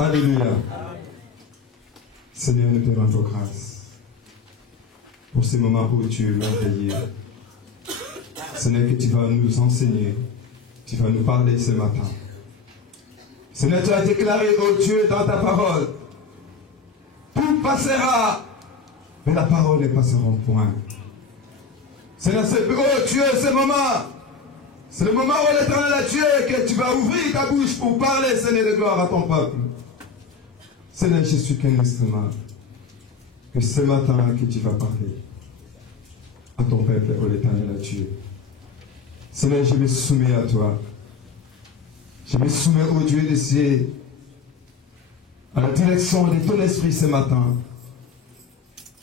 Alléluia. Seigneur, nous te rendons grâce pour ces moments où tu es merveilleux. Seigneur, que tu vas nous enseigner, tu vas nous parler ce matin. Seigneur, tu as déclaré, oh Dieu, dans ta parole, tout passera, mais la parole ne passera point. Seigneur, oh Dieu, ce moment, c'est le moment où l'Éternel a Dieu, que tu vas ouvrir ta bouche pour parler, Seigneur, de gloire à ton peuple. Seigneur, je suis qu'un instrument. Que ce matin que tu vas parler à ton peuple, ô l'Éternel a Dieu. Seigneur, je me soumets à toi. Je me soumets au Dieu des cieux, à la direction de ton esprit ce matin.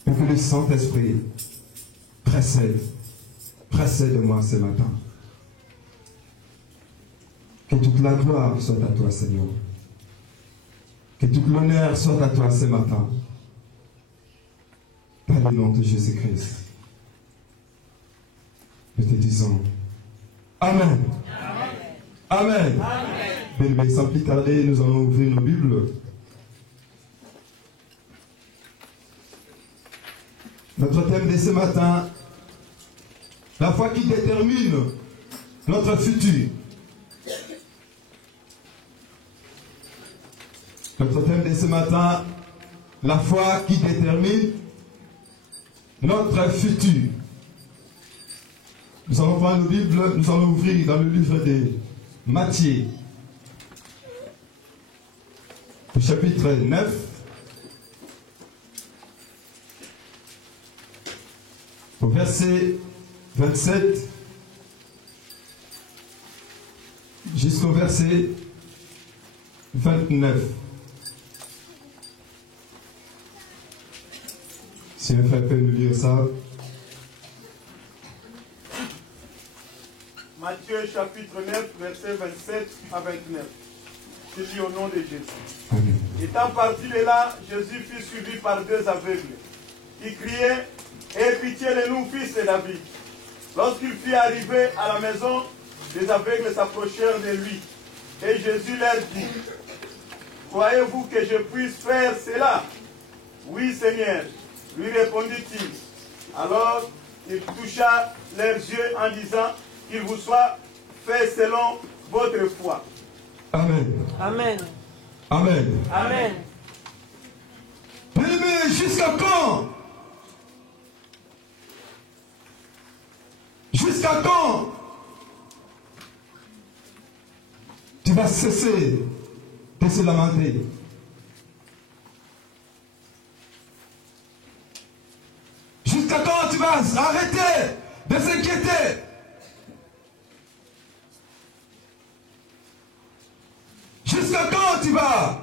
Et que le Saint-Esprit précède de moi ce matin. Que toute la gloire soit à toi, Seigneur. Que toute l'honneur soit à toi ce matin. Par le nom de Jésus-Christ. Nous te disons Amen. Amen. Amen. Bien, sans plus tarder, nous allons ouvrir nos Bibles. Notre thème de ce matin, la foi qui détermine notre futur. Notre thème de ce matin, la foi qui détermine notre futur. Nous allons prendre nos Bibles, nous allons ouvrir dans le livre de Matthieu, au chapitre 9. Au verset 27 jusqu'au verset 29. Si un frère peut nous lire ça. Matthieu chapitre 9, verset 27 à 29. Je lis au nom de Jésus. Amen. Étant parti de là, Jésus fut suivi par 2 aveugles qui criaient « Aie pitié de nous, fils de David !» Lorsqu'il fut arrivé à la maison, les aveugles s'approchèrent de lui. Et Jésus leur dit « Croyez-vous que je puisse faire cela ?» « Oui, Seigneur, lui répondit-il. Alors il toucha leurs yeux en disant qu'il vous soit fait selon votre foi. Amen. Amen. Amen. Amen. Mais jusqu'à quand? Jusqu'à quand tu vas cesser de se lamenter? Jusqu'à quand tu vas arrêter de s'inquiéter? Jusqu'à quand tu vas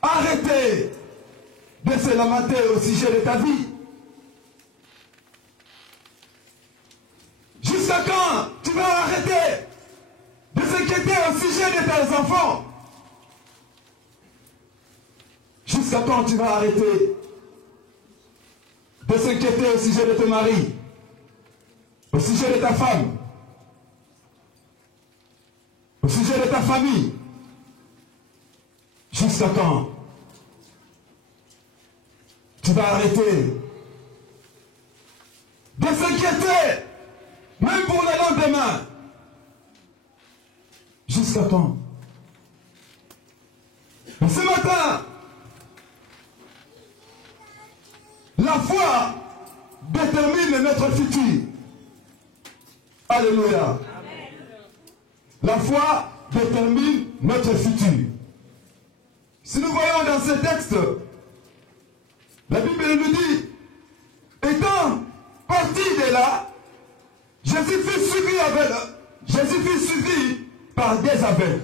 arrêter de se lamenter au sujet de ta vie? Jusqu'à quand tu vas arrêter de s'inquiéter au sujet de tes enfants? Jusqu'à quand tu vas arrêter de s'inquiéter au sujet de ton mari, au sujet de ta femme, au sujet de ta famille? Jusqu'à quand tu vas arrêter de s'inquiéter, même pour le lendemain? Jusqu'à quand? Mais ce matin, la foi détermine notre futur. Alléluia. La foi détermine notre futur. Si nous voyons dans ce texte, la Bible nous dit, étant parti de là, Jésus fut suivi par 2 aveugles.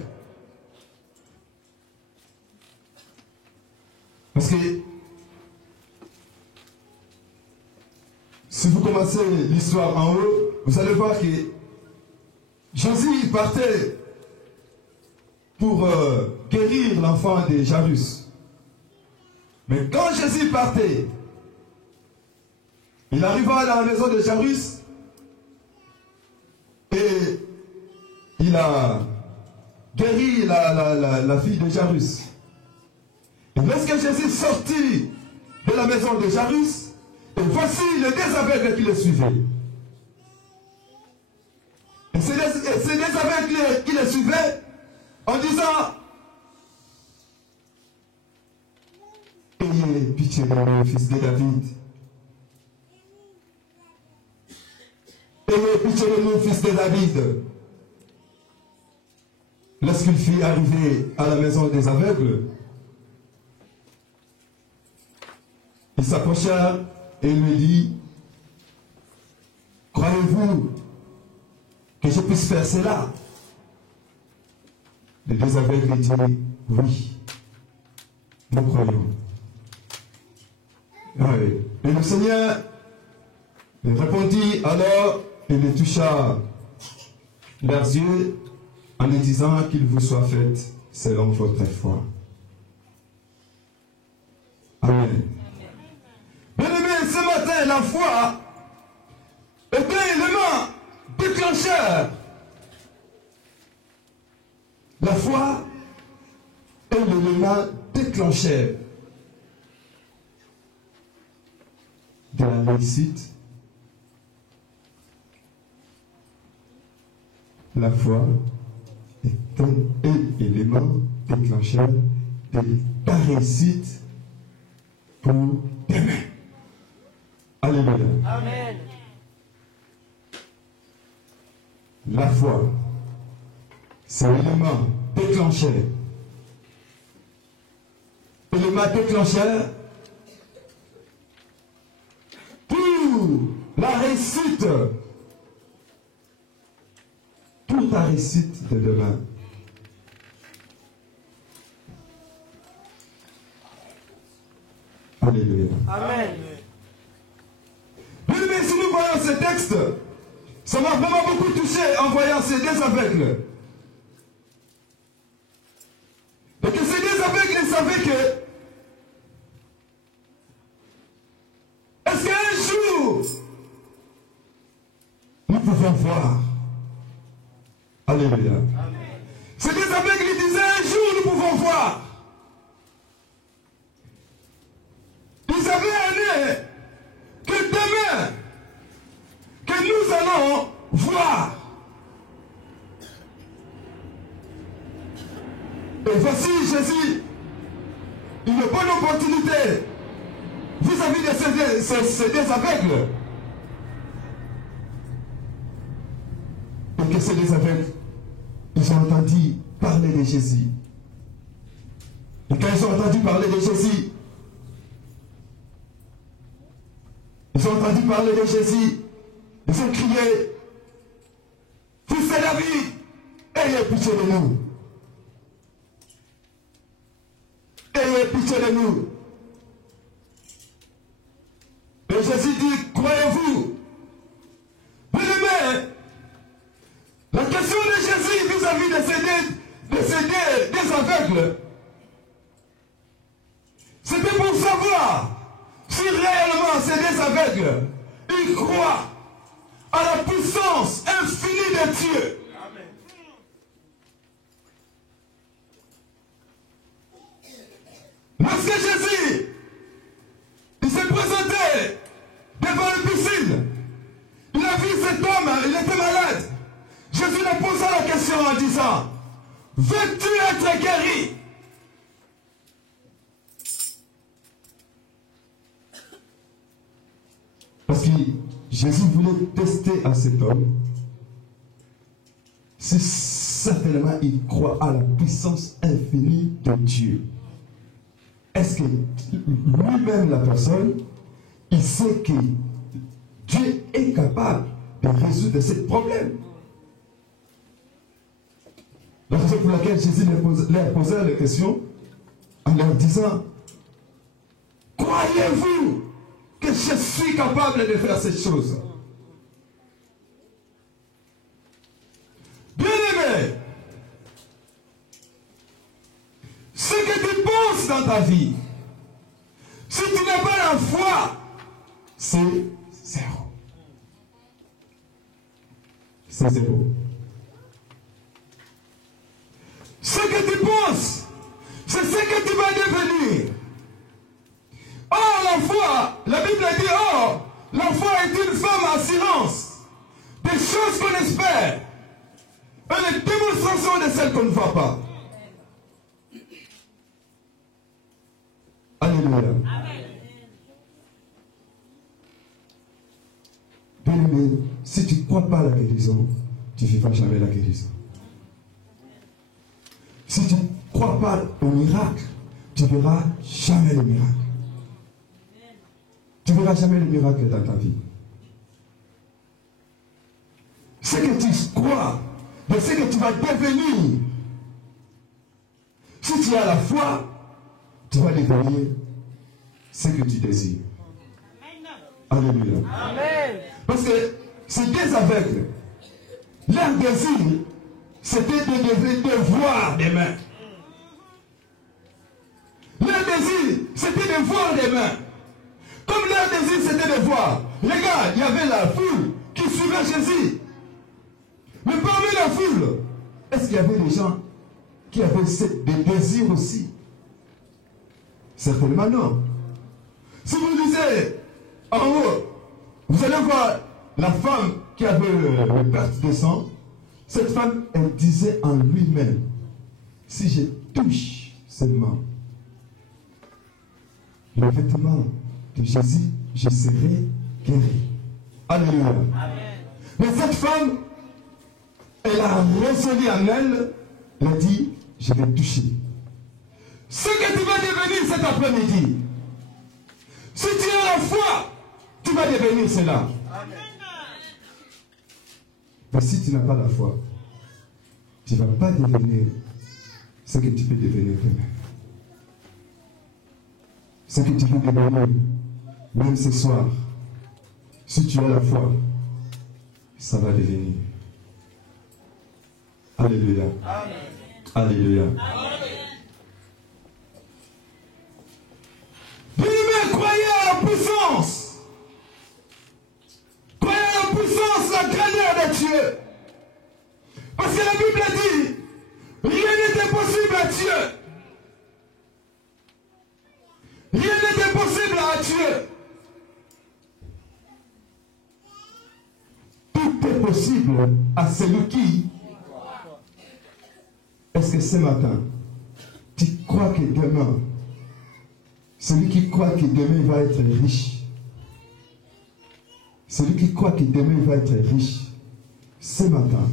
Parce que si vous commencez l'histoire en haut, vous allez voir que Jésus partait pour guérir l'enfant de Jairus. Mais quand Jésus partait, il arriva dans la maison de Jairus et il a guéri la fille de Jairus. lorsque Jésus sortit de la maison de Jairus, et voici les deux aveugles qui le suivaient. Et ces deux aveugles qui le suivaient en disant, ayez pitié de nous, fils de David. Ayez pitié de nous, fils de David. Lorsqu'il fut arrivé à la maison des aveugles, il s'approcha et lui dit, croyez-vous que je puisse faire cela? Les deux aveugles disent, oui, nous croyons. Oui. Et le Seigneur répondit alors, et les toucha leurs yeux en les disant qu'il vous soit fait selon votre foi. Amen. Bien-aimés, ce matin, la foi est un élément déclencheur. La foi est l'élément déclencheur de la réussite. La foi est un élément déclencheur de ta réussite pour demain. Alléluia. Amen. La foi, c'est l'élément déclencheur. L'élément déclencheur pour la réussite. Pour ta réussite de demain. Alléluia. Amen. Mais si nous voyons ce texte, ça m'a vraiment beaucoup touché en voyant ces deux aveugles. Et que ces deux aveugles savaient que est-ce qu'un jour nous pouvons voir. Alléluia. Ces deux aveugles disaient un jour nous pouvons voir. Ils avaient un nez que demain, que nous allons voir. Et voici Jésus, une bonne opportunité vis-à-vis de ces deux aveugles. Et que ces deux aveugles, ils ont entendu parler de Jésus. Et quand ils ont entendu parler de Jésus, ils ont entendu parler de Jésus, ils ont crié, fils de David, ayez pitié de nous. Ayez pitié de nous. Et Jésus dit, croyez-vous? Bien-aimés, la question de Jésus vis-à-vis de ces deux aveugles, c'était pour savoir si réellement ces deux aveugles, ils croient à la puissance infinie de Dieu. Lorsque Jésus, il s'est présenté devant une piscine, il a vu cet homme, il était malade. Jésus lui posa la question en disant, veux-tu être guéri? Parce que Jésus voulait tester à cet homme si certainement il croit à la puissance infinie de Dieu. Est-ce que lui-même, la personne, il sait que Dieu est capable de résoudre ce problème? La raison pour laquelle Jésus leur posait la question en leur disant, croyez-vous que je suis capable de faire cette chose? Bien-aimé, ce que tu penses dans ta vie, si tu n'as pas la foi, c'est zéro. C'est zéro. Ce que tu penses, c'est ce que tu vas devenir. lumière et les démonstrations de celles qu'on ne voit pas. Alléluia. Bien-aimé, si tu ne crois pas à la guérison, tu ne vivras jamais la guérison. Si tu ne crois pas au miracle, tu ne verras jamais le miracle. Tu ne verras jamais le miracle dans ta vie. Ce que tu crois, de ce que tu vas devenir, si tu as la foi, tu vas devenir ce que tu désires. Alléluia. Amen. Parce que ces deux aveugles, leur désir, c'était de voir des mains. Leur désir, c'était de voir des mains. Comme leur désir, c'était de voir. Regarde, il y avait la foule qui suivait Jésus. Mais parmi la foule, est-ce qu'il y avait des gens qui avaient des désirs aussi? Certainement non. Si vous lisez en haut, vous allez voir la femme qui avait le perte de sang. Cette femme, elle disait en lui-même, si je touche seulement le vêtement de Jésus, je serai guéri. Alléluia. Mais cette femme, elle a résolu en elle, elle a dit, je vais toucher. Ce que tu vas devenir cet après-midi, si tu as la foi, tu vas devenir cela. Mais si tu n'as pas la foi, tu ne vas pas devenir ce que tu peux devenir demain. Ce que tu peux devenir, même ce soir, si tu as la foi, ça va devenir. Alléluia. Amen. Alléluia. Bien-aimés, croyez à la puissance. Croyez à la puissance, la grandeur de Dieu. Parce que la Bible dit, rien n'était possible à Dieu. Rien n'était possible à Dieu. Tout est possible à celui qui. Est-ce que ce matin, tu crois que demain, celui qui croit que demain va être riche, celui qui croit que demain va être riche, ce matin,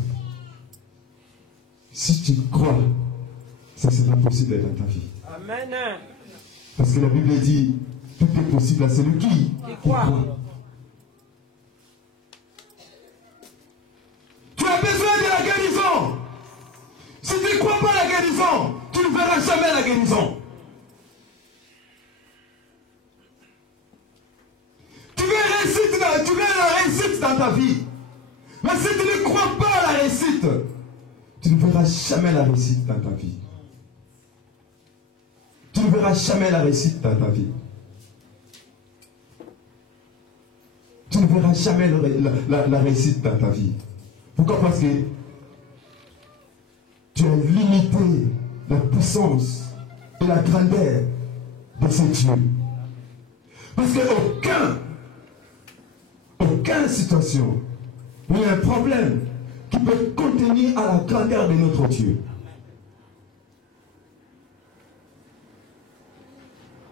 si tu crois, ça sera possible dans ta vie. Amen. Parce que la Bible dit, tout est possible à celui qui croit. Tu as besoin de la guérison. Si tu ne crois pas à la guérison, tu ne verras jamais la guérison. Tu veux la réussite dans ta vie. Mais si tu ne crois pas à la réussite, tu ne verras jamais la réussite dans ta vie. Tu ne verras jamais la réussite dans ta vie. Tu ne verras jamais la réussite dans ta vie. Pourquoi? Parce que tu as limité la puissance et la grandeur de ce Dieu. Parce qu'aucune situation, il y a un problème qui peut contenir à la grandeur de notre Dieu.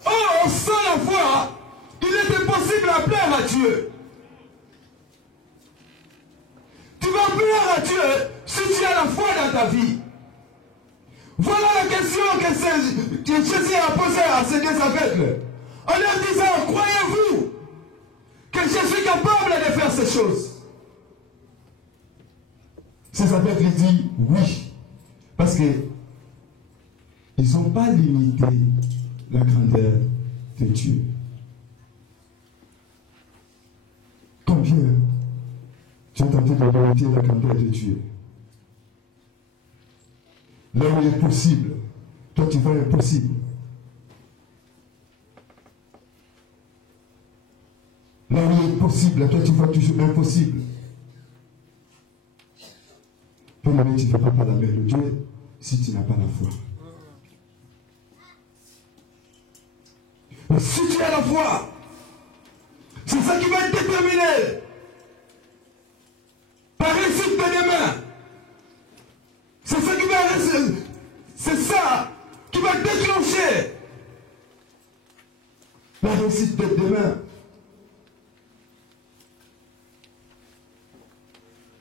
Or, sans la foi, il est impossible à plaire à Dieu. Tu vas plaire à Dieu si tu as la foi dans ta vie. Voilà la question que Jésus a posée à ces deux aveugles. En leur disant, croyez-vous que je suis capable de faire ces choses? Ces aveugles disent oui. Parce que ils n'ont pas limité la grandeur de Dieu. Combien tu as tenté de limiter la grandeur de Dieu? Là où il est possible, toi tu vas impossible. Là où il est possible, toi tu vas toujours impossible. Bien-aimé, tu ne verras pas la main de Dieu si tu n'as pas la foi. Mais si tu as la foi, c'est ça qui va déterminer ta réussite de demain. la réussite de demain.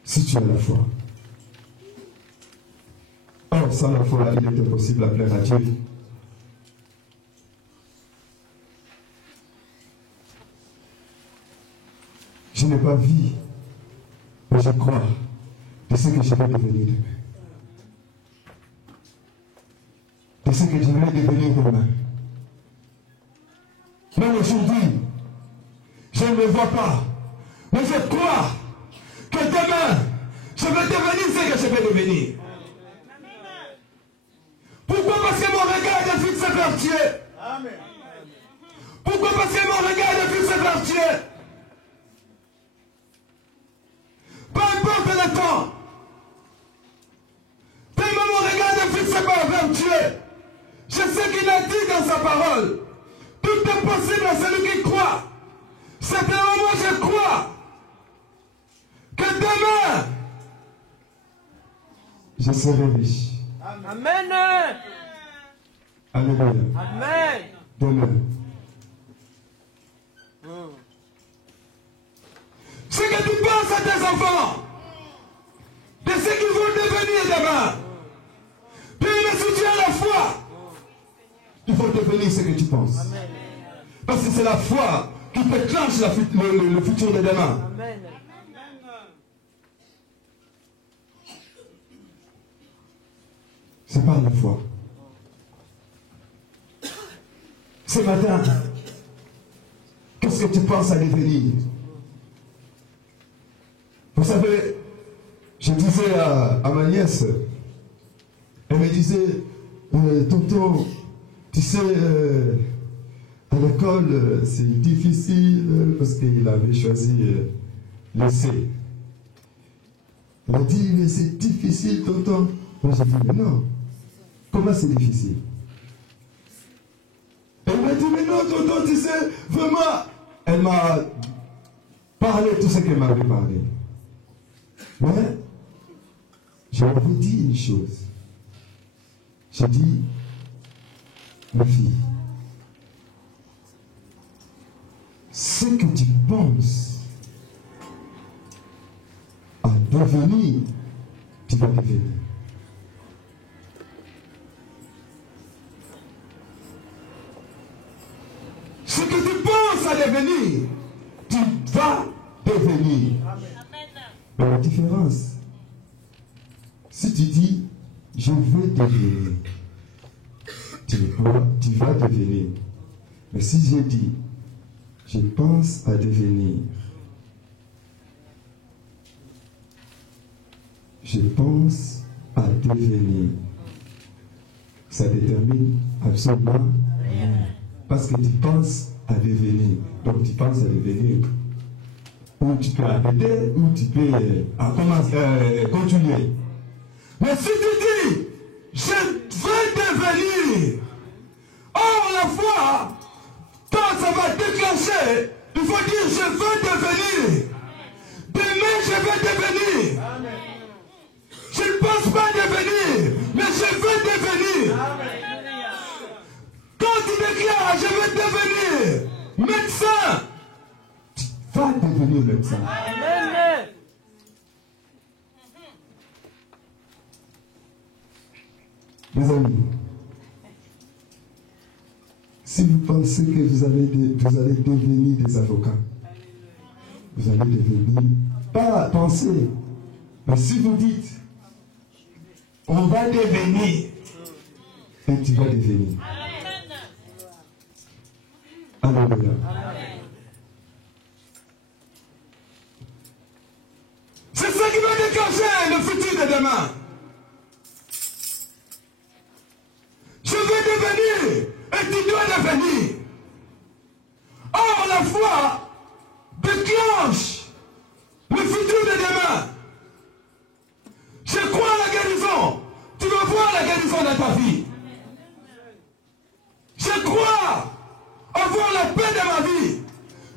Si tu as la foi. Or, sans la foi, il est impossible à plaire à Dieu. Je n'ai pas vu, mais je crois de ce que je vais devenir demain. De ce que je vais devenir demain. Même aujourd'hui, je ne le vois pas, mais je crois que demain, je vais devenir ce que je vais devenir. Pourquoi? Parce que mon regard est fixé vers Dieu. Pourquoi? Parce que mon regard est fixé vers Dieu. Peu importe le temps. Tellement mon regard est fixé vers Dieu. Je sais qu'il a dit dans sa parole. Tout est possible à celui qui croit. Simplement moi je crois que demain, je serai riche. Amen. Alléluia. Amen. Demain. Ce que tu penses à tes enfants, de ce qu'ils vont devenir demain. Puis si tu as la foi, il faut devenir ce que tu penses. Amen. Parce que c'est la foi qui déclenche le futur de demain. Amen. C'est par la foi. Ce matin, qu'est-ce que tu penses à devenir? Vous savez, je disais à ma nièce, elle me disait, tonton, tu sais, à l'école, c'est difficile parce qu'il avait choisi le C. Elle a dit, mais c'est difficile, tonton. Moi, j'ai dit, mais non. Comment c'est difficile? Elle m'a dit, mais non, tonton, tu sais, vraiment. Elle m'a parlé tout ce qu'elle m'avait parlé. Mais, je lui avais dit une chose. J'ai dit, ma fille, ce que tu penses à devenir, tu vas devenir. Ce que tu penses à devenir, tu vas devenir. Mais la différence, si tu dis, je veux devenir, tu vas devenir. Mais si je dis, je pense à devenir, je pense à devenir, ça détermine absolument rien. Parce que tu penses à devenir. Donc tu penses à devenir. Ou tu peux arrêter, ou tu peux continuer. Mais si tu dis, je veux devenir, or la foi, quand ça va déclencher, il faut dire, je veux devenir. Demain, je vais devenir. Je ne pense pas devenir, mais je veux devenir. Quand tu déclares, je veux devenir médecin, tu vas devenir médecin. Amen. Mes amis, si vous pensez que vous allez devenir des avocats, vous allez devenir, pas penser, mais si vous dites, on va devenir, et tu vas devenir. Alléluia. C'est ça qui va déclencher le futur de demain. Je veux devenir et tu dois devenir. Or, la foi déclenche le futur de demain. Je crois à la guérison. Tu vas voir la guérison dans ta vie. Je crois avoir la paix dans ma vie.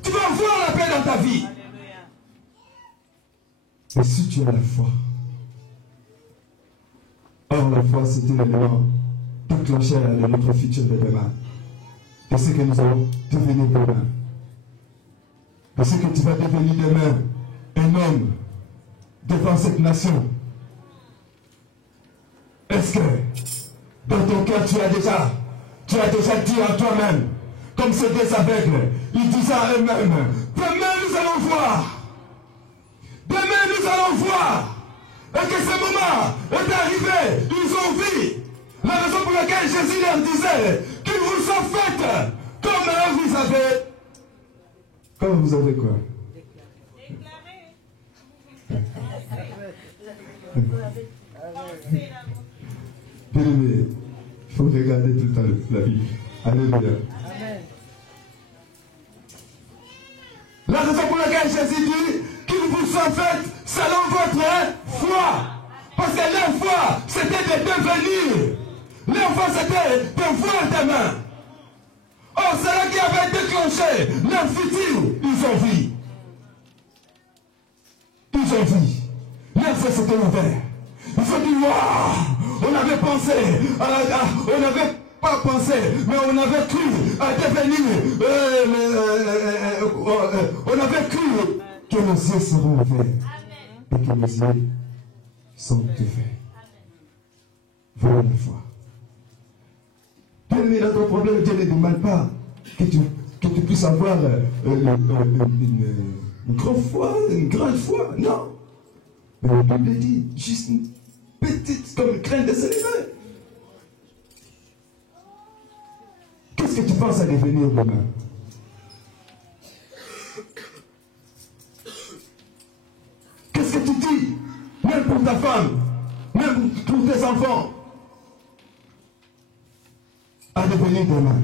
Tu vas voir la paix dans ta vie. Et si tu as la foi, or la foi c'est l'élément déclencheur de notre futur de demain. de ce que nous allons devenir demain. De ce que tu vas devenir demain, un homme devant cette nation. Est-ce que dans ton cœur tu as déjà dit en toi-même, comme ces deux aveugles, ils disaient à eux-mêmes, demain nous allons voir. Demain nous allons voir. Et que ce moment est arrivé, ils ont vu. La raison pour laquelle Jésus leur disait qu'ils vous sont faites comme vous avez. Comme vous avez quoi? Bien aimé, il faut regarder tout le temps la Bible. Alléluia. La raison pour laquelle Jésus dit qu'ils vous sont faites selon votre foi. Parce que leur foi, c'était de devenir. Leur foi, c'était de voir demain. Or, ceux qui avaient déclenché leur futur, ils ont vu. Ils ont vu. Leur foi s'était ouvert. Ils ont dit, waouh, on avait pensé, on n'avait pas pensé, mais on avait cru à devenir, on avait cru que nos yeux seront ouverts et que nos yeux sont ouverts. Voilà la foi. Bien-aimé, dans ton problème, Dieu ne demande pas que tu puisses avoir une grande foi, non. Mais la Bible dit, juste une petite, comme une graine de sénévé. Qu'est-ce que tu penses à devenir demain? Qu'est-ce que tu dis? Même pour ta femme, même pour tes enfants, à devenir demain.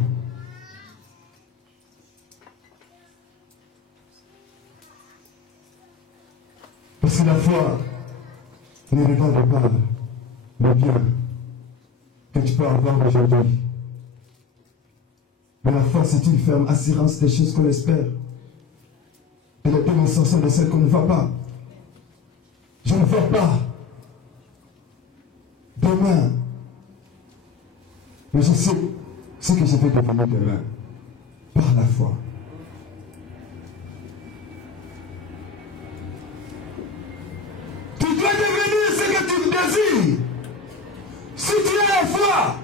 Parce que la foi ne regarde pas le bien que tu peux avoir aujourd'hui. Mais la foi, c'est une ferme assurance des choses qu'on espère. Et la démonstration de celles qu'on ne voit pas. Je ne vois pas demain. Mais je sais ce que je vais devenir demain. Par la foi. Tu dois devenir ce que tu désires. Si tu as la foi,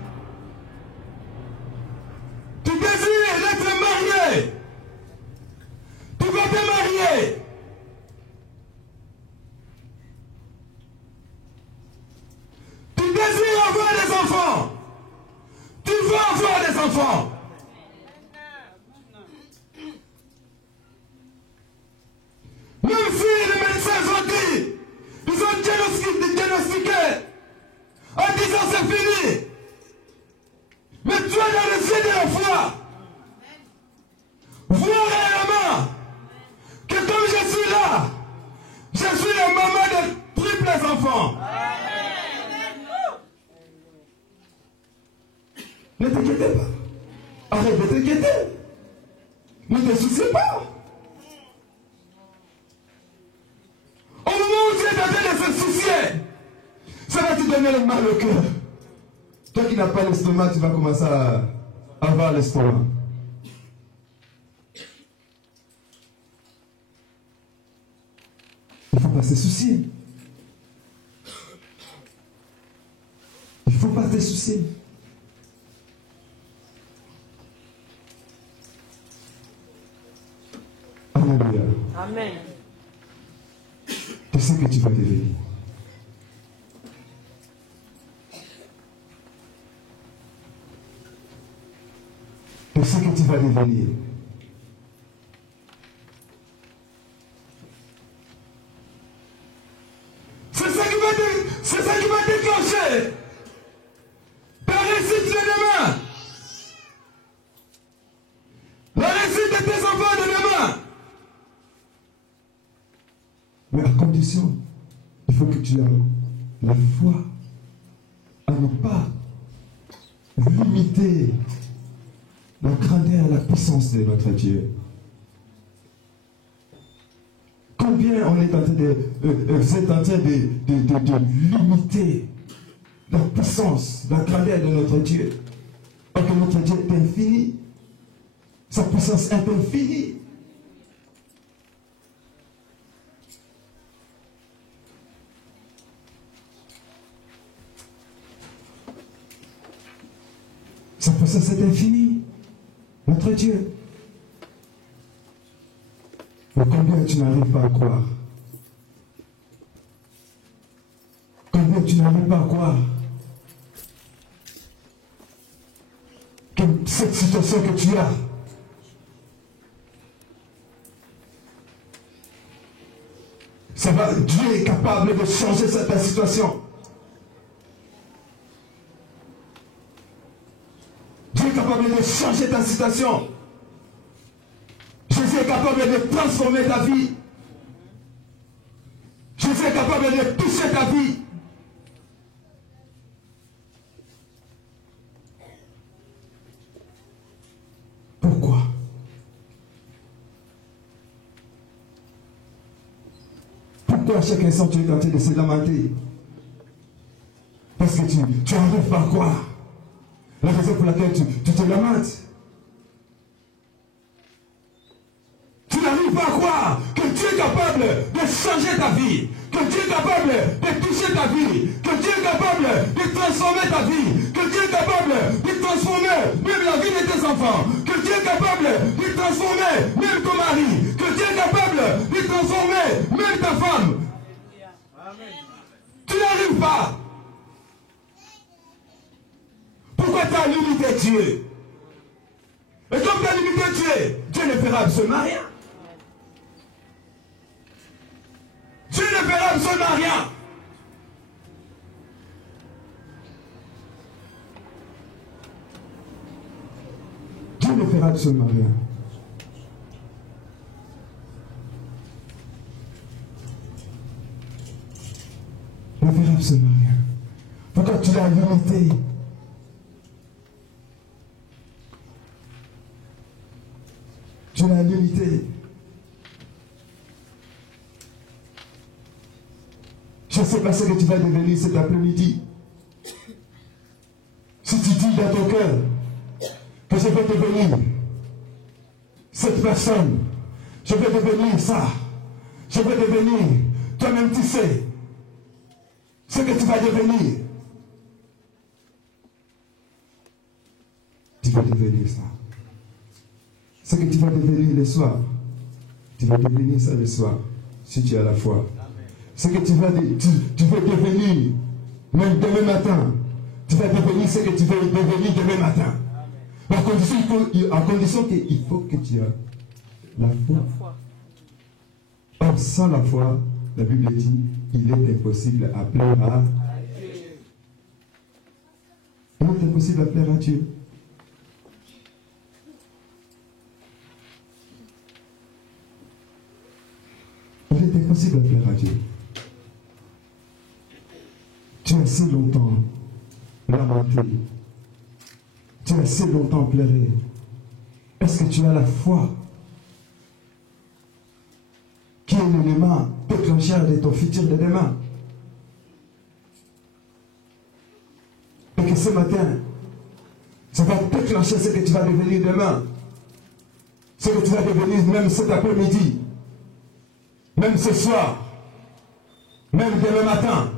tu désires être marié, tu vas te marier. Tu désires avoir des enfants, tu vas avoir des enfants. Même si les médecins ont dit, ils ont diagnostiqué en disant c'est fini. Mais toi dans le ciel de la foi, vois réellement que comme je suis là, je suis la maman de triples enfants. Ne t'inquiète pas. Arrête de t'inquiéter. Ne te soucie pas. Au moment où tu es en train de se soucier, ça va te donner le mal au cœur. Toi qui n'as pas l'estomac, tu vas commencer à avoir l'estomac. Il ne faut pas se soucier. Il ne faut pas te soucier. Alléluia. Amen. Tu sais que tu vas devenir. Tu sais que tu vas devenir. C'est ça qui va déclencher ta réussite de demain. La réussite de tes enfants de demain. Mais à condition, il faut que tu aies la foi à ne pas limiter la grandeur et la puissance de notre Dieu. Combien on est en train vous êtes en train de limiter la puissance, la grandeur de notre Dieu. Parce que notre Dieu est infini. Sa puissance est infinie. Sa puissance est infinie. Notre Dieu. Mais combien tu n'arrives pas à croire? Combien tu n'arrives pas à croire que cette situation que tu as, Dieu est capable de changer cette situation. Dieu est capable de changer ta situation. Jésus est capable de transformer ta vie. Jésus est capable de toucher ta vie. Pourquoi? Pourquoi à chaque instant tu es tenté de se lamenter? Parce que tu n'arrives pas à croire. La raison pour laquelle tu te lamentes. Tu n'arrives pas à croire que Dieu est capable de changer ta vie, que Dieu est capable de toucher ta vie, que Dieu est capable de transformer ta vie, que Dieu est capable de transformer même la vie de tes enfants, que Dieu est capable de transformer même ton mari, que Dieu est capable de transformer même ta femme. Amen. Tu n'arrives pas. Pourquoi tu as limité Dieu? Et comme tu as limité Dieu, Dieu ne fera absolument rien. Dieu ne fera absolument rien. Dieu ne fera absolument rien. Il ne fera absolument rien. Pourquoi tu l'as limité? Tu l'as limité. Je ne sais pas ce que tu vas devenir cet après-midi. Si tu dis dans ton cœur que je vais devenir cette personne, je vais devenir ça, je vais devenir, toi-même tu sais ce que tu vas devenir. Tu vas devenir ça. Ce que tu vas devenir le soir, tu vas devenir ça le soir, si tu as la foi. Ce que tu veux devenir, même demain matin, tu vas devenir ce que tu veux devenir demain matin. À condition qu'il faut que tu aies la foi. Or, sans la foi, la Bible dit, il est impossible à plaire à Dieu. Il est impossible à plaire à Dieu. Il est impossible à plaire à Dieu. Tu as assez longtemps lamenté. Tu as assez longtemps pleuré. Est-ce que tu as la foi qui est l'élément déclencheur de ton futur de demain? Et que ce matin, ça va déclencher ce que tu vas devenir demain. Ce que tu vas devenir même cet après-midi. Même ce soir. Même demain matin.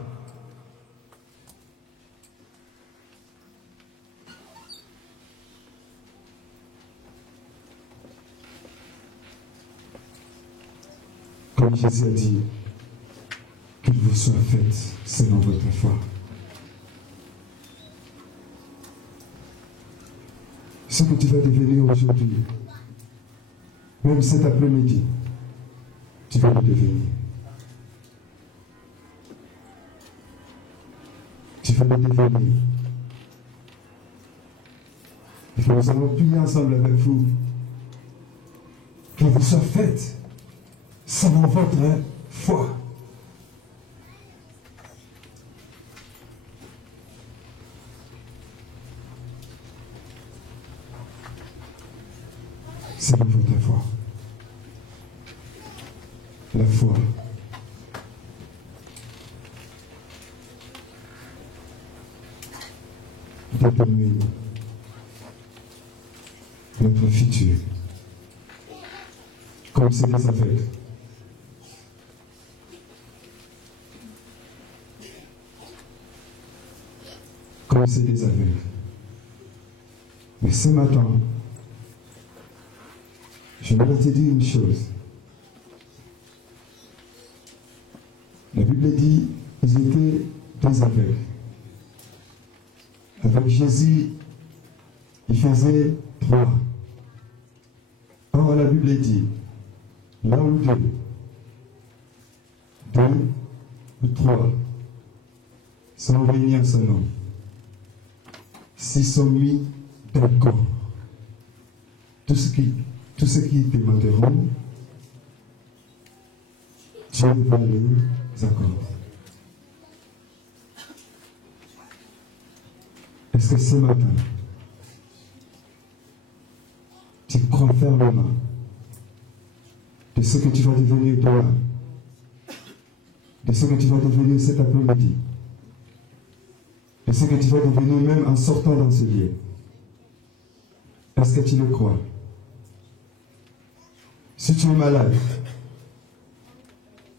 Comme Jésus a dit, qu'il vous soit fait selon votre foi. Ce que tu vas devenir aujourd'hui, même cet après-midi, tu vas le devenir. Tu vas le devenir. Et que nous allons prier ensemble avec vous. Qu'il vous soit fait selon votre foi. Selon votre foi. La foi. Détermine notre futur. comme c'est des aveugles. Comme c'est des aveugles. Mais ce matin, je voudrais te dire une chose. La Bible dit qu'ils étaient deux aveugles. Avec Jésus, il faisait 3. Or, la Bible dit, là ou 2 ou 3 sont réunis en son nom. S'ils sont mis d'accord, tous ceux qui demanderont, Dieu va les accorder. Est-ce que ce matin, tu crois fermement de ce que tu vas devenir toi, de ce que tu vas devenir cet après-midi, de ce que tu vas devenir même en sortant dans ce lieu? Est-ce que tu le crois? Si tu es malade,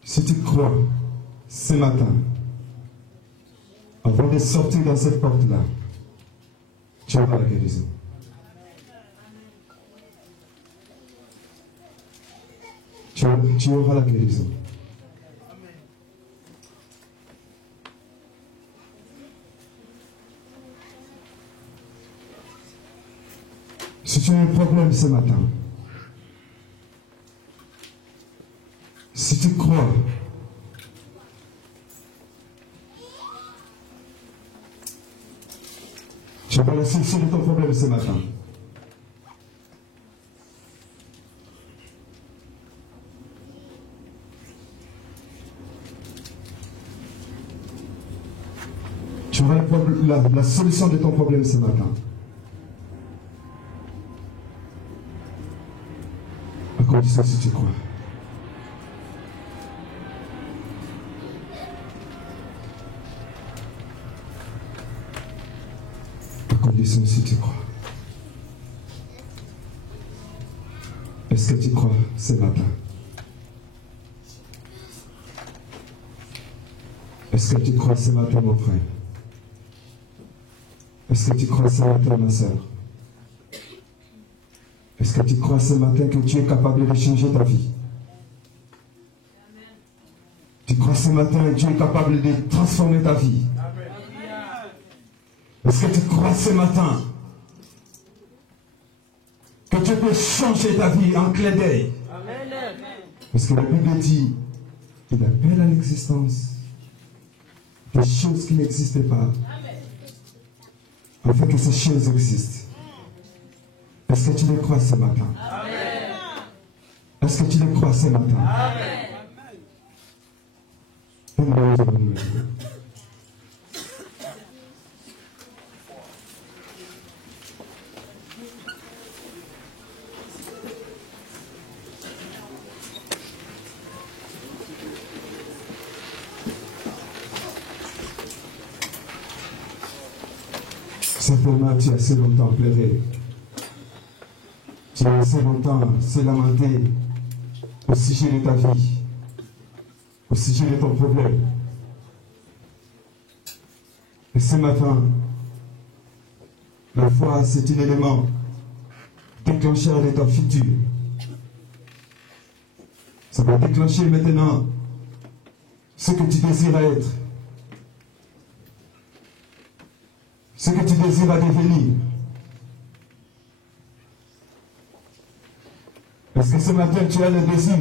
si tu crois ce matin, avant de sortir dans cette porte-là, tu auras la guérison. Tu auras la guérison. Si tu as un problème ce matin, si tu crois, tu auras la solution de ton problème ce matin. Tu auras la solution de ton problème ce matin. À condition si tu crois. À condition si tu crois. Est-ce que tu crois ce matin? Est-ce que tu crois ce matin, mon frère? Est-ce que tu crois ce matin, ma soeur? Est-ce que tu crois ce matin que tu es capable de changer ta vie? Tu crois ce matin que tu es capable de transformer ta vie? Est-ce que tu crois ce matin que tu peux changer ta vie en clin d'œil? Parce que la Bible dit, il appelle à l'existence des choses qui n'existaient pas, afin que ces choses existent. Est-ce que tu le crois ce matin? Est-ce que tu le crois ce matin? Simplement, tu as assez longtemps pleuré. Tu as assez longtemps se lamenter au sujet de ta vie, au sujet de ton problème. Et ce matin, la foi, c'est un élément déclencheur de ton futur. Ça va déclencher maintenant ce que tu désires être, ce que tu désires devenir. Est-ce que ce matin tu as le désir